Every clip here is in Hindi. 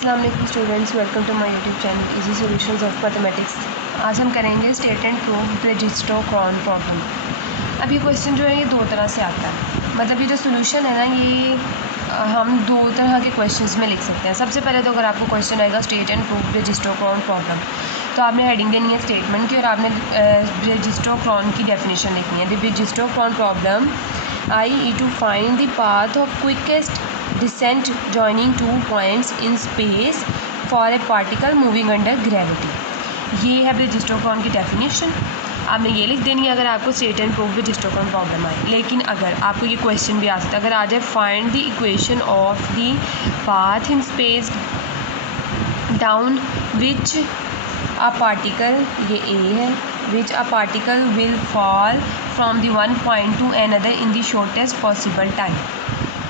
अस्सलाम वालेकुम students, welcome to my YouTube channel easy solutions of mathematics. आज हम करेंगे state and prove brachistochrone problem. अब ये क्वेश्चन जो है ये दो तरह से आता है, मतलब ये जो सोल्यूशन है ना ये हम दो तरह के क्वेश्चंस में लिख सकते हैं। सबसे पहले तो अगर आपको क्वेश्चन आएगा state and prove brachistochrone problem, तो आपने हेडिंग देनी है स्टेटमेंट की और आपने ब्रिजस्टो-क्रोन की डेफिनेशन लिखनी है। The brachistochrone problem i to find the path of quickest descent joining two points in space for a particle moving under gravity। ये है ब्रिजस्टो-क्रोन की डेफिनेशन। आपने ये लिख देनी है अगर आपको state and prove brachistochrone problem आए। लेकिन अगर आपको ये क्वेश्चन भी आ सकता है, अगर आ जाए find the equation of the path in space down which a particle, ये ए है, which a particle will fall from the one point to another in the shortest possible time,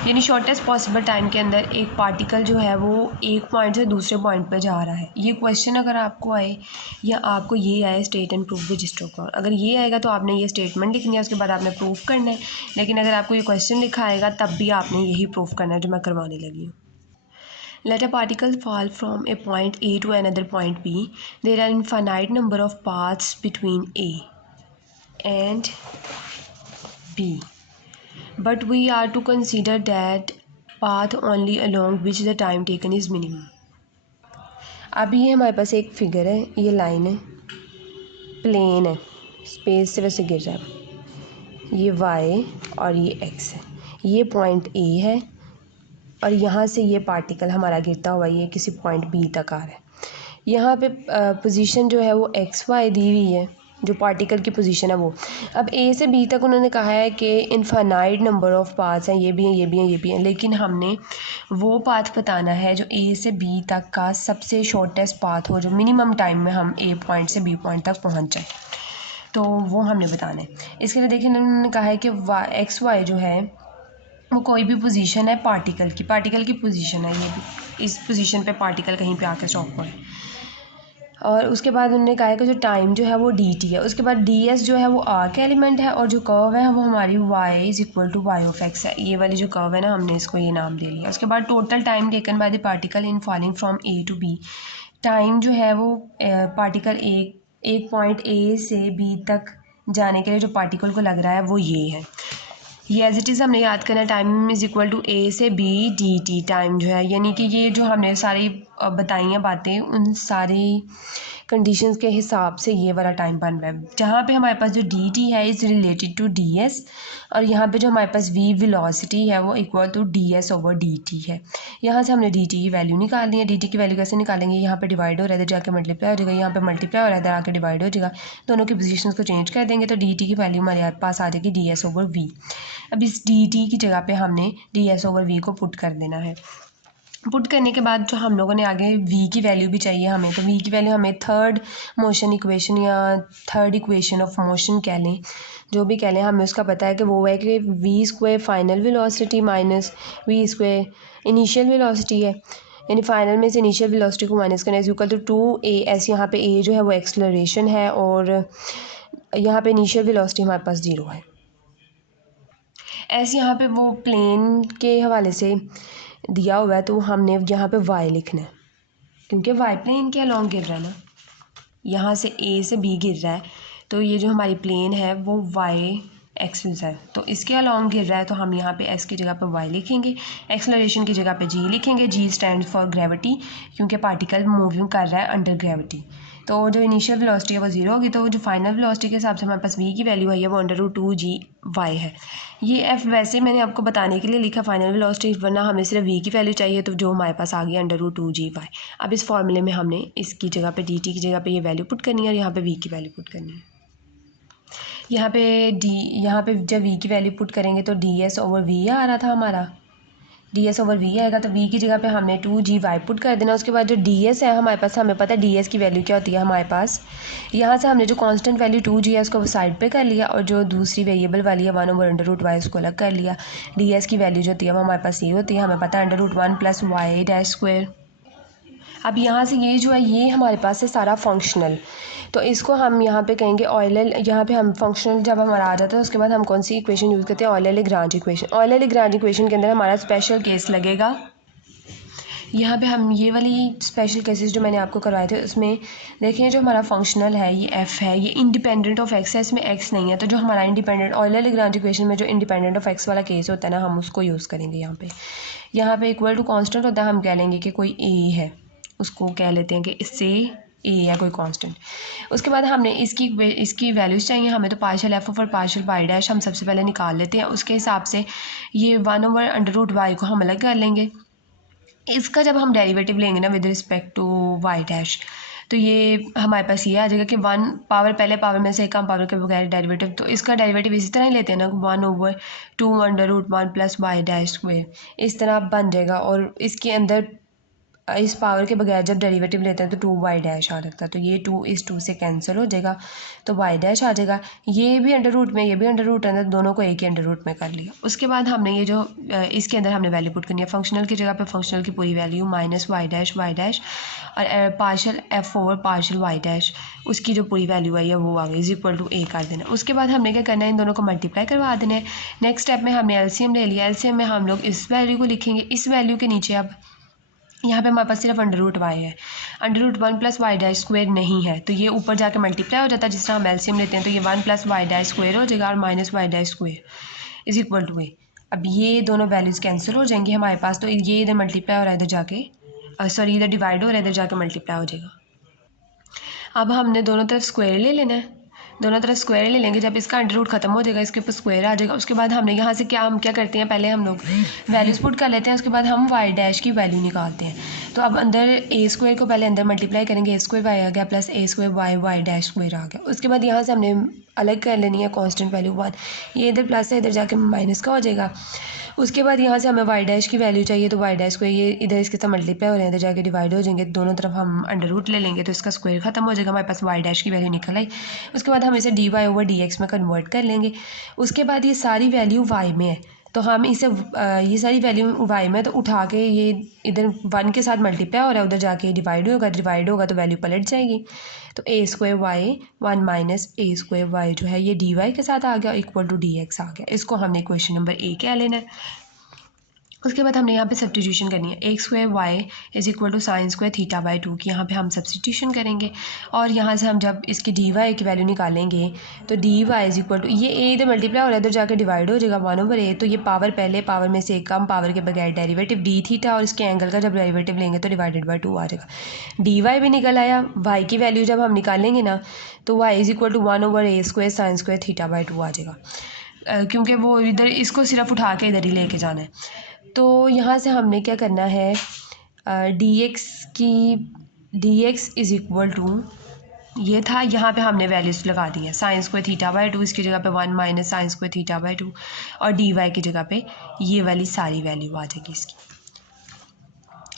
यानी शॉर्टेस्ट पॉसिबल टाइम के अंदर एक पार्टिकल जो है वो एक पॉइंट से दूसरे पॉइंट पर जा रहा है। ये क्वेश्चन अगर आपको आए या आपको ये आए स्टेट एंड प्रूफ ब्रिजस्टो-क्रोन, अगर ये आएगा तो आपने ये स्टेटमेंट लिखनी है, उसके बाद आपने प्रूफ करना है। लेकिन अगर आपको ये क्वेश्चन लिखा आएगा तब भी आपने यही प्रूफ करना है जो मैं करवाने लगी हूँ। Let a particle fall from a point A to another point B. There are infinite number of paths between A and B, but we are to consider that path only along which the time taken is minimum. अब ये हमारे पास एक फिगर है, ये लाइन है, प्लेन है, स्पेस से वैसे गिर रहा है, ये y और ये x है, ये पॉइंट A है और यहाँ से ये पार्टिकल हमारा गिरता हुआ ये किसी पॉइंट बी तक आ रहा है। यहाँ पे पोजीशन जो है वो एक्स वाई दी हुई है, जो पार्टिकल की पोजीशन है वो। अब ए से बी तक उन्होंने कहा है कि इनफाइनाइट नंबर ऑफ़ पाथ्स हैं, ये भी हैं, ये भी हैं, ये भी हैं, लेकिन हमने वो पाथ बताना है जो ए से बी तक का सबसे शॉर्टेस्ट पाथ हो, जो मिनिमम टाइम में हम ए पॉइंट से बी पॉइंट तक पहुँच जाए, तो वो हमने बताना है। इसके लिए देखिए उन्होंने कहा है कि एक्स वाई जो है वो कोई भी पोजीशन है पार्टिकल की पोजीशन है, ये भी इस पोजीशन पे पार्टिकल कहीं पे आकर स्टॉप हो है। और उसके बाद उन्होंने कहा है कि जो टाइम जो है वो डी टी है, उसके बाद डी एस जो है वो आर का एलिमेंट है और जो कर्व है वो हमारी y is equal to y of x है। ये वाली जो कर्व है ना, हमने इसको ये नाम दे लिया। उसके बाद total time taken by the particle in falling from A to B, time जो है वो पार्टिकल एक पॉइंट ए से बी तक जाने के लिए जो पार्टिकल को लग रहा है वो ये है। ये एज इट इज़ हमने याद करना है, टाइम इज़ इक्वल टू ए से बी डी टी टाइम जो है, यानी कि ये जो हमने सारी बताई हैं बातें उन सारी कंडीशंस के हिसाब से ये वाला टाइम बन रहा है, जहाँ पे हमारे पास जो डी टी है is related to d s और यहाँ पे जो हमारे पास वी वेलोसिटी है वो equal to d s over d t है। यहाँ से हमने डी टी की वैल्यू निकालनी है। डी टी की वैल्यू कैसे निकालेंगे, यहाँ पे डिवाइड हो रहा है इधर जाके मल्टीप्लाई हो जाएगा, यहाँ पे मल्टीप्लाई हो रहा है इधर आके डिवाइड हो जाएगा, दोनों की पोजीशंस को चेंज कर देंगे तो डी टी की वैल्यू हमारे पास आ जाएगी डी एस ओवर वी। अब इस डी टी की जगह पे हमने डी एस ओवर वी को पुट कर देना है। पुट करने के बाद जो हम लोगों ने आगे v की वैल्यू भी चाहिए हमें, तो v की वैल्यू हमें थर्ड मोशन इक्वेशन या थर्ड इक्वेशन ऑफ मोशन कह लें, जो भी कह लें, हमें उसका पता है कि वो है कि v square final velocity minus v square initial velocity है, यानी फाइनल में से इनिशियल वेलोसिटी को माइनस करना इज इक्वल टू 2as। यहाँ पे a जो है वो एक्सेलरेशन है और यहाँ पे इनिशियल वेलोसिटी हमारे पास 0 है। ऐसे यहाँ पे वो प्लेन के हवाले से दिया हुआ है तो हमने यहाँ पे y लिखना है, क्योंकि y प्लेन के अलॉन्ग गिर रहा है ना, यहाँ से a से b गिर रहा है, तो ये जो हमारी प्लेन है वो y एक्सिस है, तो इसके अलॉन्ग गिर रहा है, तो हम यहाँ पे s की जगह पे y लिखेंगे, एक्सेलरेशन की जगह पे g लिखेंगे। g स्टैंड फॉर ग्रेविटी, क्योंकि पार्टिकल मूविंग कर रहा है अंडर ग्रेविटी, तो जो इनिशियल वेलोसिटी है वो 0 होगी, तो जो फाइनल वेलोसिटी के हिसाब से हमारे पास v की वैल्यू है वो √2g है। ये f वैसे मैंने आपको बताने के लिए लिखा फाइनल वेलोसिटी, वरना हमें सिर्फ v की वैल्यू चाहिए, तो जो हमारे पास आ गई √2g। अब इस फॉर्मूले में हमने इसकी जगह पे dt की जगह पे ये वैल्यू पुट करनी है और यहाँ पे v की वैल्यू पुट करनी है। यहाँ पे जब v की वैल्यू पुट करेंगे तो ds ओवर v आ रहा था हमारा, ds ओवर v आएगा, तो v की जगह पे हमने 2gy पुट कर देना। उसके बाद जो ds है हमारे पास, हमें पता है ds की वैल्यू क्या होती है हमारे पास, यहाँ से हमने जो कांस्टेंट वैल्यू 2g है उसको साइड पे कर लिया और जो दूसरी वेरिएबल वाली है 1/√y उसको अलग कर लिया। ds की वैल्यू जो होती है वो हमारे पास ये होती है, हमें पता है √1 + y-2। अब यहाँ से ये जो है ये हमारे पास है सारा फंक्शनल, तो इसको हम यहाँ पे कहेंगे ऑयलर। यहाँ पे हम फंक्शनल जब हमारा आ जाता है उसके बाद हम कौन सी इक्वेशन यूज़ करते हैं, ऑयलर-लैग्रांज इक्वेशन। ऑयलर-लैग्रांज इक्वेशन के अंदर हमारा स्पेशल केस लगेगा यहाँ पे हम ये वाली स्पेशल केसेस जो मैंने आपको करवाए थे उसमें देखिए जो हमारा फंक्शनल है ये एफ़ है, ये इंडिपेंडेंट ऑफ एक्स है, इसमें एक्स नहीं है। तो जो हमारा इंडिपेंडेंट ऑयलर-लैग्रांज इक्वेशन में जो इंडिपेंडेंट ऑफ एक्स वाला केस होता है ना, हम उसको यूज़ करेंगे यहाँ पे इक्वल टू कांस्टेंट होता है, हम कह लेंगे कि कोई ए है, उसको कह लेते हैं कि इससे ए है कोई कांस्टेंट। उसके बाद हमने इसकी वैल्यूज़ चाहिए हमें, तो पार्शियल एफ और पार्शियल वाई डैश हम सबसे पहले निकाल लेते हैं। उसके हिसाब से ये 1/√y को हम अलग कर लेंगे। इसका जब हम डेरिवेटिव लेंगे ना with respect to y dash, तो ये हमारे पास ये आ जाएगा कि 1 पावर पहले पावर में से कम पावर के बगैर डेरिवेटिव, तो इसका डेरिवेटिव इसी तरह ही लेते हैं ना, 1/2 + वाई डैश स्क्वायर, इस तरह बन जाएगा। और इसके अंदर इस पावर के बगैर जब डेरिवेटिव लेते हैं तो 2y डैश आ जाता है, तो ये 2 इस 2 से कैंसिल हो जाएगा, तो y डैश आ जाएगा। ये भी अंडर रूट में, ये भी अंडर रूट है, तो दोनों को एक ही अंडर रूट में कर लिया। उसके बाद हमने ये जो इसके अंदर हमने वैल्यू पुट करनी है, फंक्शनल की जगह पे फंक्शनल की पूरी वैल्यू माइनस वाई डैश और partial f over partial y dash, उसकी जो पूरी वैल्यू आई है वो आ गई, इज इक्वल टू ए कर देना। उसके बाद हमने क्या करना है, इन दोनों को मल्टीप्लाई करवा देना है। नेक्स्ट स्टेप में हमने एलसीएम ले लिया, एलसीएम में हम लोग इस वैल्यू को लिखेंगे, इस वैल्यू के नीचे अब यहाँ पे हमारे पास सिर्फ √y है, √1 + वाई डैश स्क्वायर नहीं है, तो ये ऊपर जाके मल्टीप्लाई हो जाता है। जिस तरह हम एलसीएम लेते हैं तो ये 1 + वाई डैश स्क्वायर हो जाएगा और minus y dash square is equal to a. अब ये दोनों वैल्यूज़ कैंसिल हो जाएंगी हमारे पास, तो ये इधर मल्टीप्लाई हो रहा है, इधर जाके सॉरी इधर डिवाइड हो रहा है, इधर जाके मल्टीप्लाई हो जाएगा। अब हमने दोनों तरफ स्क्वायर ले लेना है, दोनों तरफ स्क्वायर ले लेंगे। जब इसका अंडर रूट खत्म हो जाएगा, इसके ऊपर स्क्वायर आ जाएगा। उसके बाद हमने यहाँ से हम क्या करते हैं, पहले हम लोग वैल्यूज़ पुट कर लेते हैं, उसके बाद हम वाई डैश की वैल्यू निकालते हैं। तो अब अंदर ए स्क्वायर को पहले अंदर मल्टीप्लाई करेंगे, a² वाई आ गया plus a² y dash square आ गया। उसके बाद यहाँ से हमने अलग कर लेनी है कांस्टेंट वैल्यू 1, ये इधर प्लस है, इधर जाके माइनस का हो जाएगा। उसके बाद यहाँ से हमें वाई डैश की वैल्यू चाहिए, तो वाई डैश स्क्वायर ये इधर इसके साथ मल्टीप्लाई हो रहे हैं, इधर जाके डिवाइड हो जाएंगे, दोनों तरफ हम अंडर रूट ले लेंगे, तो इसका स्क्वायर खत्म हो जाएगा, हमारे पास वाई डैश की वैल्यू निकल आई। उसके बाद हम इसे dy/dx में कन्वर्ट कर लेंगे। उसके बाद ये सारी वैल्यू y में है, तो हम इसे ये सारी वैल्यू y में, तो उठा के ये इधर 1 के साथ मल्टीप्लाई हो रहा है, उधर जाके डिवाइड होगा तो वैल्यू पलट जाएगी। तो a² y 1 - a² y जो है ये dy के साथ आ गया, इक्वल टू dx आ गया। इसको हमने क्वेश्चन नंबर ए कह लेना है। उसके बाद हमने यहाँ पे सब्स्टिट्यूशन करनी है, a² y is equal to sin² θ/2 की यहाँ पे हम सब्स्टिट्यूशन करेंगे। और यहाँ से हम जब इसकी dy की वैल्यू निकालेंगे तो dy इज इक्वल टू ये a इधर मल्टीप्लाई हो रहा है, इधर जाके डिवाइड हो जाएगा 1/a, तो ये पावर पहले पावर में से कम पावर के बगैर डेरिवेटिव d और इसके एंगल का जब डेरिवेटिव लेंगे तो /2 आ जाएगा। dy भी निकल आया, y की वैल्यू जब हम निकालेंगे ना तो y is equal to 1/a² sin² θ/2 आ जाएगा, क्योंकि वो इधर इसको सिर्फ उठा के इधर ही लेके जाना है। तो यहाँ से हमने क्या करना है, dx इज़ इक्वल टू ये था, यहाँ पे हमने वैल्यूज़ लगा दी है, sin² θ/2 इसकी जगह पे 1 - sin² θ/2 और dy की जगह पे ये वाली सारी वैल्यू आ जाएगी इसकी।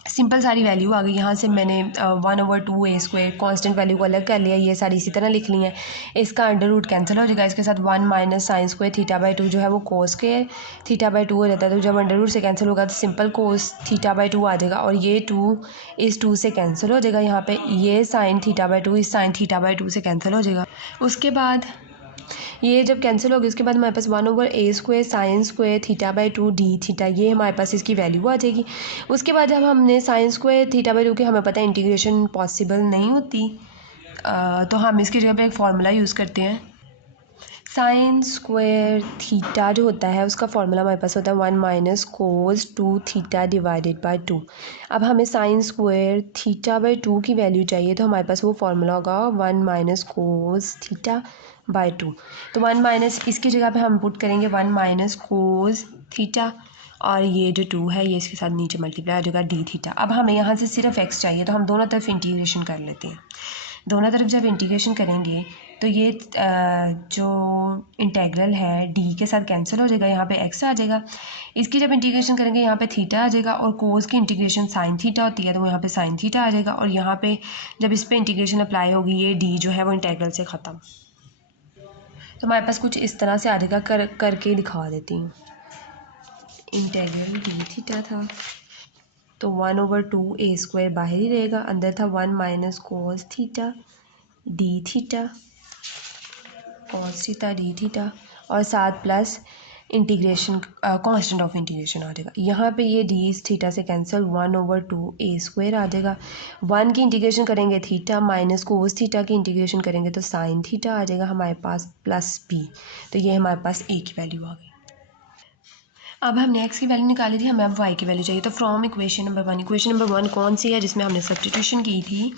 सिंपल सारी वैल्यू आ गई। यहाँ से मैंने 1/2a² कांस्टेंट वैल्यू को अलग कर लिया, ये सारी इसी तरह लिख ली है। इसका अंडर रूट कैंसिल हो जाएगा, इसके साथ 1 - sin² θ/2 जो है वो cos² θ/2 हो जाता है, तो जब अंडर रूट से कैंसिल होगा तो सिंपल cos θ/2 आ जाएगा, और ये 2 इस 2 से कैंसिल हो जाएगा। यहाँ पे ये sin θ/2 इस sin θ/2 से कैंसिल हो जाएगा। उसके बाद ये जब कैंसिल होगी उसके बाद हमारे पास 1/a² sin² θ/2 dθ, ये हमारे पास इसकी वैल्यू आ जाएगी। उसके बाद जब हमने sin² θ/2 की हमें पता है इंटीग्रेशन पॉसिबल नहीं होती, तो हम इसकी जगह पे एक फार्मूला यूज़ करते हैं। sin² थीटा जो होता है उसका फार्मूला हमारे पास होता है 1 - cos 2θ / 2। अब हमें sin² θ/2 की वैल्यू चाहिए, तो हमारे पास वो फार्मूला होगा 1 - cos θ/2। तो 1 - इसकी जगह पे हम पुट करेंगे 1 - cos θ, और ये जो 2 है ये इसके साथ नीचे मल्टीप्लाई हो जाएगा dθ। अब हमें यहाँ से सिर्फ x चाहिए, तो हम दोनों तरफ इंटीग्रेशन कर लेते हैं। दोनों तरफ जब इंटीग्रेशन करेंगे तो ये जो इंटेग्रल है d के साथ कैंसिल हो जाएगा, यहाँ पे x आ जाएगा। इसकी जब इंटीग्रेशन करेंगे यहाँ पे थीटा आ जाएगा, और कोस की इंटीग्रेशन sin θ होती है, तो यहाँ पे sin θ आ जाएगा, और यहाँ पे जब इस पे इंटीग्रेशन अप्लाई होगी ये d जो है वो इंटेग्रल से ख़त्म। तो हमारे पास कुछ इस तरह से आ जाएगा, करके दिखा देती हूँ। इंटेग्रल dθ था, तो 1/2a² बाहर ही रहेगा, अंदर था 1 - cos θ dθ, cos θ dθ, और साथ plus integration constant of integration आ जाएगा। यहाँ पे ये डी थीटा से कैंसिल 1/2 a² आ जाएगा। 1 की इंटीग्रेशन करेंगे थीटा माइनस कोस थीटा की इंटीग्रेशन करेंगे तो साइन थीटा आ जाएगा हमारे पास प्लस b। तो ये हमारे पास a की वैल्यू आ गई। अब हमने x की वैल्यू निकाली थी, हमें अब y की वैल्यू चाहिए। तो फ्रॉम इक्वेशन नंबर 1 कौन सी है जिसमें हमने सब्स्टिट्यूशन की थी,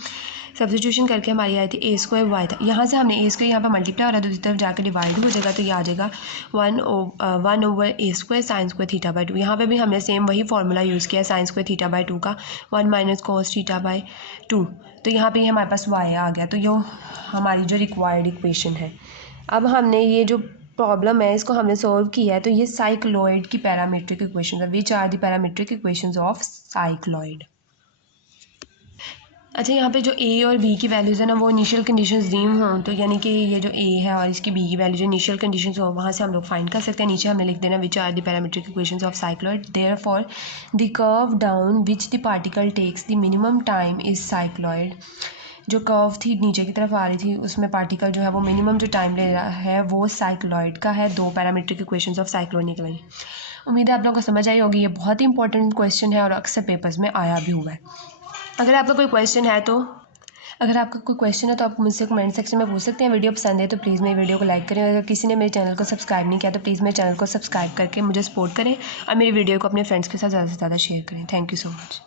सब्स्टिट्यूशन करके हमारी आई थी a² y था। यहाँ से हमने a² यहाँ पर मल्टीप्लाई हो रहा है, दूसरी तरफ जाकर डिवाइड हो जाएगा तो ये आ जाएगा 1/a² sin² θ/2। यहाँ पे भी हमने सेम वही फार्मूला यूज़ किया sin² θ/2 का, 1 माइनस cos θ/2। तो यहाँ पे हमारे पास y आ गया। तो ये हमारी जो रिक्वायर्ड इक्वेशन है। अब हमने ये जो प्रॉब्लम है इसको हमने सॉल्व किया है। तो ये साइक्लॉइड की पैरामीट्रिक इक्वेशन है। Which are the parametric equations of cycloid. अच्छा, यहाँ पे जो a और b की वैल्यूज़ है ना वो इनिशियल कंडीशंस दी हों, तो यानी कि ये जो a है और इसकी b की वैल्यू जो इनिशियल कंडीशंस हो वहाँ से हम लोग फाइंड कर सकते हैं। नीचे हमने लिख देना which are the parametric equations of cycloid. Therefore the curve down which the particle takes the minimum time is cycloid. जो कर्व थी नीचे की तरफ आ रही थी उसमें पार्टिकल जो है वो मिनिमम जो टाइम ले रहा है वो साइक्लॉइड का है। 2 पैरामीट्रिक इक्वेशंस ऑफ साइक्लॉइड निकलेंगी। उम्मीद है आप लोगों को समझ आई होगी। ये बहुत ही इंपॉर्टेंट क्वेश्चन है और अक्सर पेपर्स में आया भी हुआ है। अगर आपका कोई क्वेश्चन है तो आप मुझसे कमेंट सेक्शन में पूछ सकते हैं। वीडियो पसंद है तो प्लीज़ मेरी वीडियो को लाइक करें। अगर किसी ने मेरे चैनल को सब्सक्राइब नहीं किया तो प्लीज़ मेरे चैनल को सब्सक्राइब करके मुझे सपोर्ट करें और मेरी वीडियो को अपने फ्रेंड्स के साथ ज़्यादा से ज़्यादा शेयर करें। Thank you so much.